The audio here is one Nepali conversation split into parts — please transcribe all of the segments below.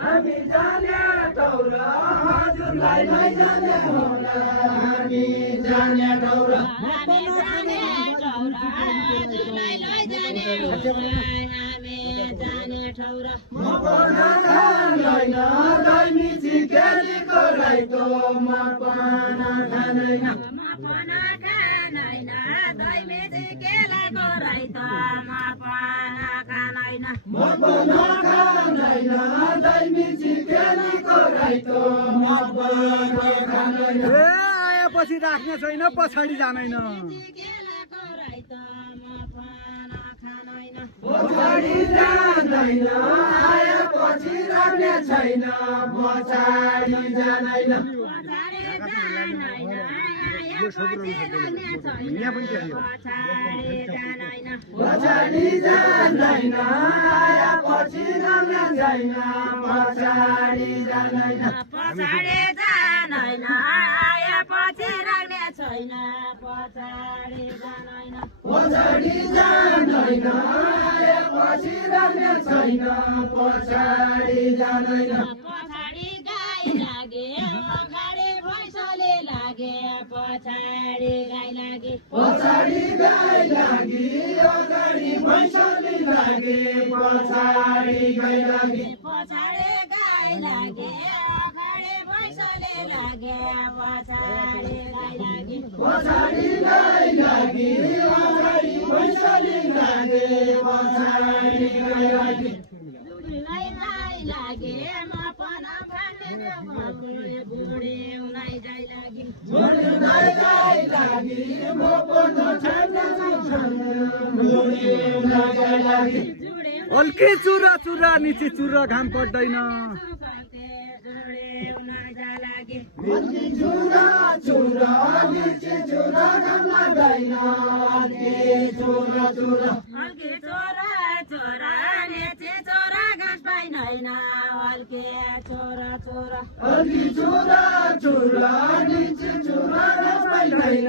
हामी जाने ठौरा हजुरलाई नै जाने होला हामी जाने ठौरा मपना खाँदैन दाइमी चिकेलीको राइतो मपना खाँदैन मपना खाँदैन दाइमी चिकेलीको राइतो मपना खाँदैन ए आएपछि राख्ने छैन पछाडि जाँदैन पछाडि जाँदैन आएपछि राख्ने छैन पछाडि जाँदैन पछाडि जाँदैन आएपछि राख्ने छैन पछाडि जाँदैन पछाडि जाँदैन आएपछि राख्ने छैन पछाडि जाँदैन पछाडि जाँदैन आएपछि राख्ने छैन पछाडि जाँदैन पछाडि गाई लागे अगाडि भैँसले लागे पछाडि गाई लागे पछाडि गाई लागि अगाडि भैँसले लागे पछाडि गाई लागि पछाडि गाई लागे अगाडि भैँसले लागे पछाडि गाई लागे पछाडि गाई लागि अगाडि भैँसले लागे पछाडि गाई लागि दुधलाई गाई लागे मपना भान्ने बुढे उनाइ गाई लागे बुढलाई गाई लागि मपना छाड्ने बुढे उनाइ गाई लागि हल्की चुरा चुरा निचे चुरा घाम पर्दैन हल्की चुरा चुरा निचे चुरा घाम लाग्दैन हल्की चुरा चुरा हल्के चोरा चोरा नेचे चोरा घाँस पाइँदैन हल्के चोरा चोरा हल्की चुरा चुरा निचे चुरा घाम पाइँदैन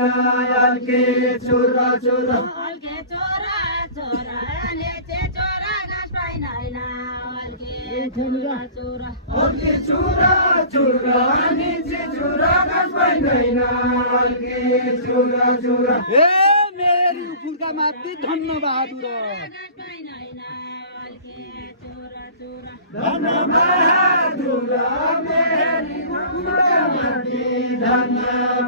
हल्की चुरा चुरा हल्के चोरा चोरा नेचे चोरा घाँस पाइँदैन हल्के चोरा चोरा हल्की चुरा चुरा निचे चुरा घाम पाइँदैन हल्की चुरा चुरा ए मेरी फुलका माथि धन्न बहादुर धन बहादुर मेरी फुलका माथि धन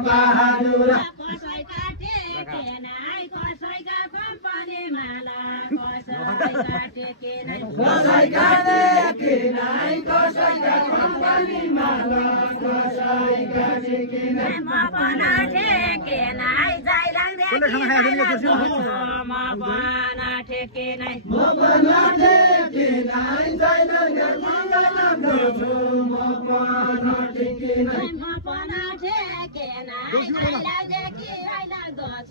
बहादुर कसैका टेकेनाइ कसैका कम्पनी माला कसैका टेकेनाइ कसैका टेकेनाइ कसैका कम्पनी माला कसैका टेकेनाइ मपना टेकेनाइ जाइ लाग्दै मपना टेकेनाइ मपना टेकेनाइ जाइ लाग्दै मपना टेकेनाइ मपना टेकेनाइ जाइ लाग्दै किराइ लाग्दछ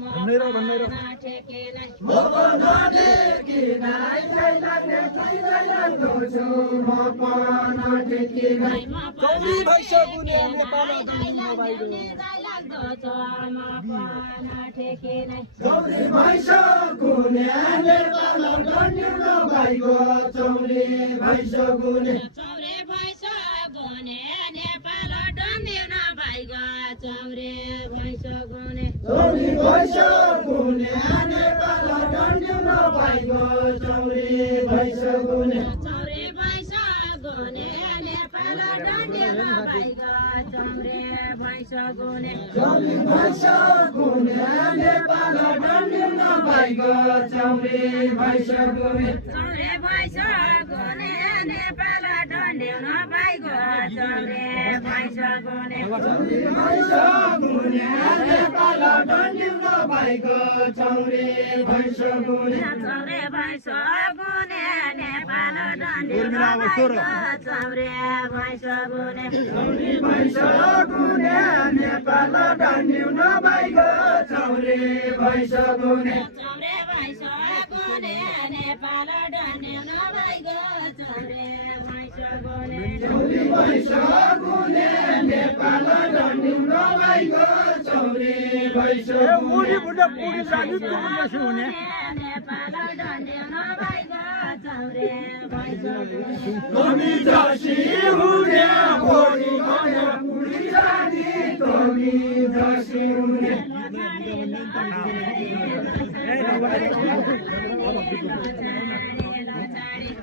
मपना टेकेनाइ मपना टेकेनाइ जाइ लाग्दै किराइ लाग्दछ मपना टेकेनाइ चौरी भइसकुने नेपाल चौरी भइसकुने नेपाल डन्ड्यु नभइगो चौरी भइसकुने चौरे भइसकुने नेपाल डन्ड्यु नभइगो चौरे भइसकुने चौरी भइसकुने नेपाल डन्ड्यु नभइगो चौरी भइसकुने चौरे भइसकुने नेपाल डन्ड्यु नभइगो चौरे भइसकुने चौरी भइसकुने नेपाल डन्ड्यु नभइगो चौरी भइसकुने चौरे भइसकुने नेपाल डन्ड्यु नभइगो चौरे भइसकुने चौरी भइसकुने नेपाल डन्ड्यु नभइगो चौरी भइसकुने चौरे भइसकुने नेपाल डन्ड्यु नभइगो चौरे भइसकुने चौरी भइसकुने नेपाल डन्ड्यु नभइगो चौरी भइसकुने चौरे भइसकुने नेपाल डन्ड्यु नभइगो चौरे भइसकुने चौरी भैँस गुने नेपाल डन्ड्याउन भाइको चौरी भैँस मुडी बुढा पुगी जानु त कसो हुने नेपाल डन्ड्याउन भाइको चौरे भैँस तमी जसी हुने बोरी भने पुरी जानी तमी जसी हुने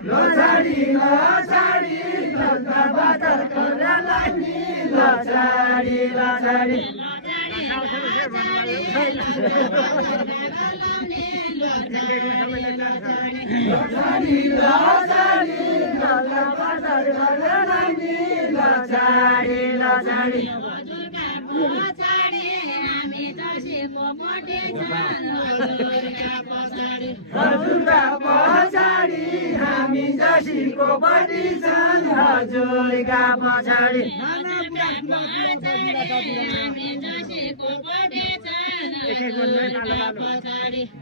लछाडी लछाडी धक्का बादल करलानी लछाडी लछाडी लछाडी लछाडी धक्का बादल करलानी लछाडी लछाडी हजुरका पछाडि हामी जसीको पट्टि छन् हजुरका पछाडि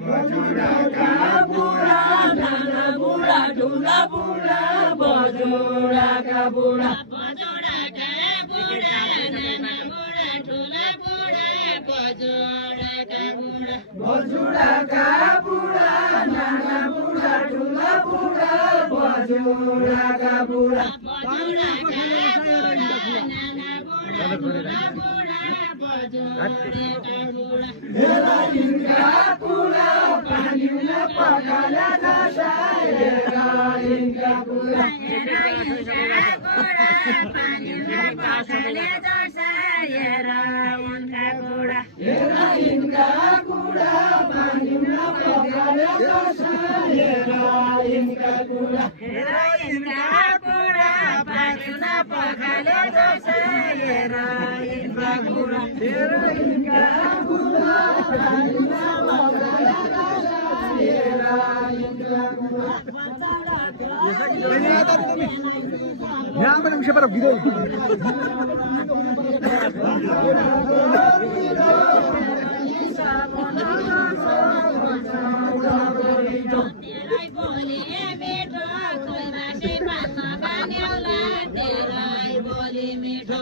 बजुराका बुढा नाना बुढा ठुला बुढा बजुराका बुढा बजुराका बुढा नाना बुढा ठुला बुढा बजुराका बुढा हेरा हिँड्का कुरा पानी पकाला दशा हेरा हिँड्का कुरा हेरा हिँड्का कुरा पानी पकाला दशा हेरा हिँड्का कुरा हेरा हिँड्का कुरा पानी पकाला दशा हेरा हिँड्का कुरा हेरा हिँड्का कुरा पानी पकाला दशा हेरा हिँड्का कुरा यहाँ पनि उसे पर गिरो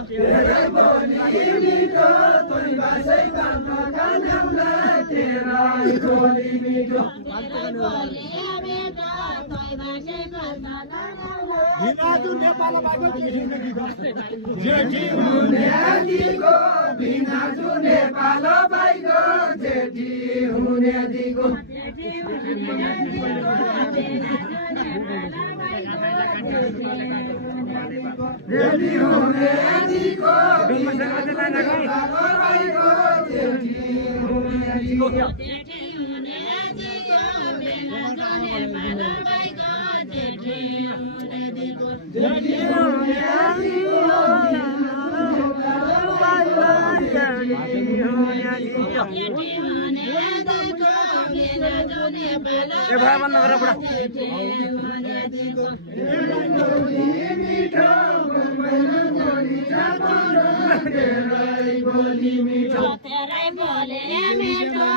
तेरै बोली मिठो तोइ बासै कान कान्याउला तेरै बोली मिठो हिनाजु नेपाल बाइको जेठी हुने दिगो भिनाजु नेपाल बाइको जेठी हुने दिगो जेठी हुने दिगो भिनाजु नेपाल बाइको जेठी हुने दिगो जेठी हुने ए भरा बन्द गरेर बुढा मिठो बोली तेरै बोली मिठो तेरै बोले मिठो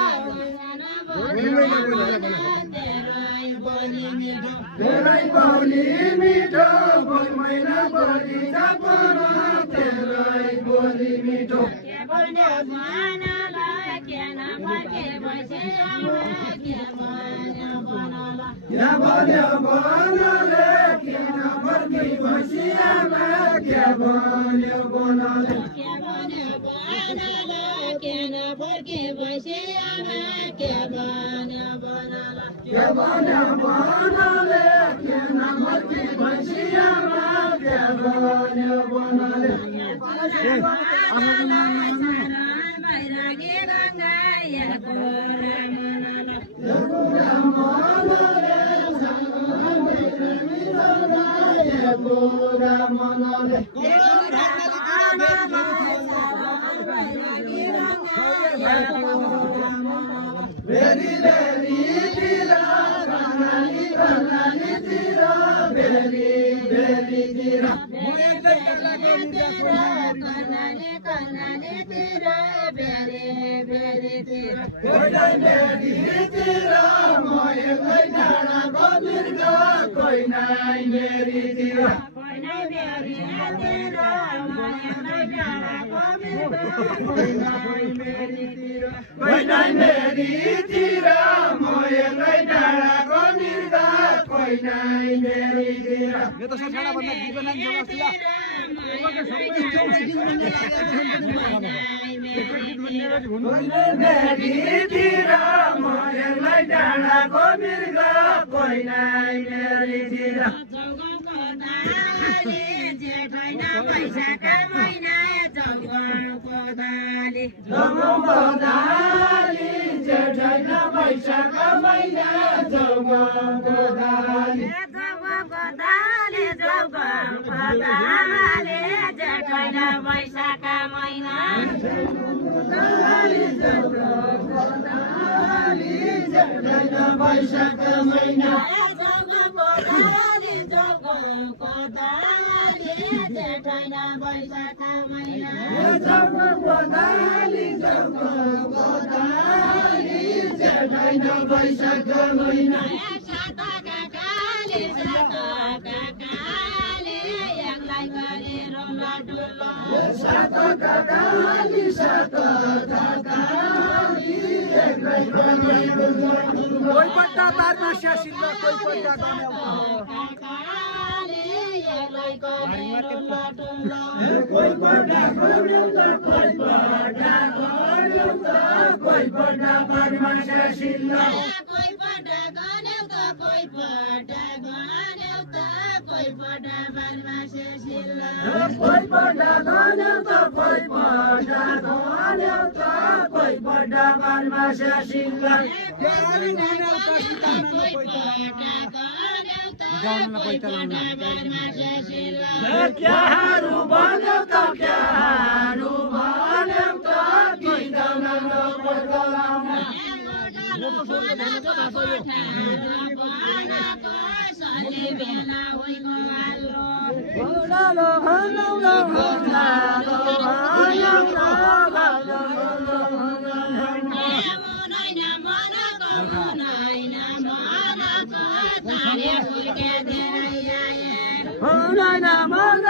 तेरै बोली मिठो बोल मैना बोली जापन तेरै बोली मिठो या बन्यो बनले किन फर्की बसियामा के बन्यो बनले के बन्यो बनले किन फर्की बसियामा के बन्यो बनले बेरी बेरी तिरा कनाली कनाली तिरा बेरी बेरी तिरा कनाली कनाली तिरा बेरी बेरी तिरा कोही बेरी तिरा मोय कोही डाँडा गोबिर्ग कोही नाइ बेरी तिरा कोही बेरी तेरा मलाई डाँडाको मृग कोही नै मेरीतिर कोही नै मेरीतिर म एक्लै डाँडाको मृग कोही नै मेरीतिर यो त सरकारा भन्दा दिगो नाम जवाफ दिला कोही नै मेरीतिर म एक्लै डाँडाको मृग कोही नै मेरीतिर जौगौँको दाली जेठैन वैशाखका महिना जौगौँको दाली जौगौँको दाली जेठैन वैशाखका महिना जौगौँको दाली जौगौँको दाली जौगौँको दाली जेठैन वैशाखका महिना दाली जौगौँको दाली जेठैन वैशाखका महिना जौगौँको दाली जौगौँको दाली जेठैन वैशाखका महिना जौगौँको दाली जौगौँको दाली जेठैन वैशाखका महिना सातका काली सातका काली एक्लै गरेर लडुलो सातका काली सातका काली एक्लै गरेर लडुलो कोही पट्टा बारमा स्यासिल्ल कोही पट्टा गन्याउको काली एक्लै गरेर लडुलो कोही पट्टा गन्याउ त कोही पट्टा गन्याउ त कोही पट्टा बारमा स्यासिल्ल कोही पट्टा गन्याउ त कोही पट्टा गन्याउ त कोही पट्टा बारमा सेसिल्ल कोही पट्टा गन्याउ त कोही पट्टा गन्याउ त कोही पट्टा बारमा स्यासिल्ल क्याहरू भन्यौ त क्याहरू भन्यौ त किन नपडलाउन Mana